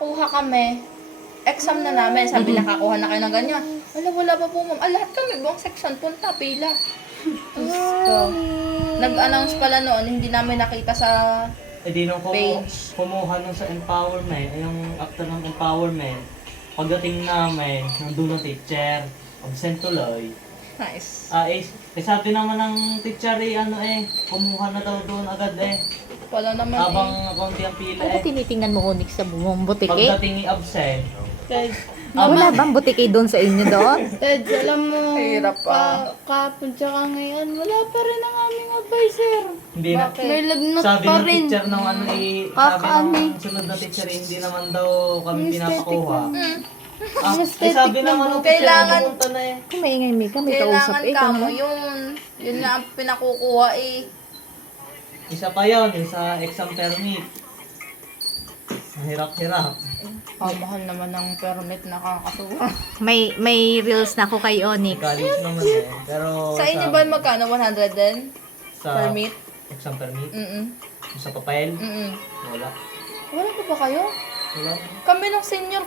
nakakuha kami. Exam na namin. Sabi, nakakuha na kayo ng ganyan. Wala pa po, ma'am. Lahat kami, buong section, punta, pila. Diyos ko. Nag-announce pala noon, hindi namin nakita sa Eh di nung page. kumuha nun sa empowerment, yung after ng empowerment, pagdating namin, nandun ang teacher, absent tuloy. Nice. Sabi naman ng teacher kumuha na daw doon agad Wala naman habang konti ang pila Ano ba tinitingnan mo, Onyx, sa bumong butike? Pagdating absent, Ted, Wala bang butike doon sa inyo doon? Ted, alam mo, Hirap pa. kahapon tsaka ngayon, wala pa rin ang aming advisor. hindi na. Bakit? May lagnat Sabi pa ng rin. teacher ng sabi Kakaano ng sunod na teacher, hindi naman daw kami pinapakuha. Aesthetic Sabi lang naman ng teacher, Kailangan- pumunta na Kung maingay, Mika, may kausap kailangan eh. ka Ikaw mo naman. yun na ang pinakukuha Isa pa yun, sa exam permit. Ang hirap-hirap. Mahal naman ng permit na kakasuha. May reels na ako kay Onyx. College naman Pero Sa inyo ba magkano? 100 din? sa Permit? exam permit? Mm-mm. Sa papel? Mm-mm. Wala. Wala pa ba kayo? Wala. Kami ng senior,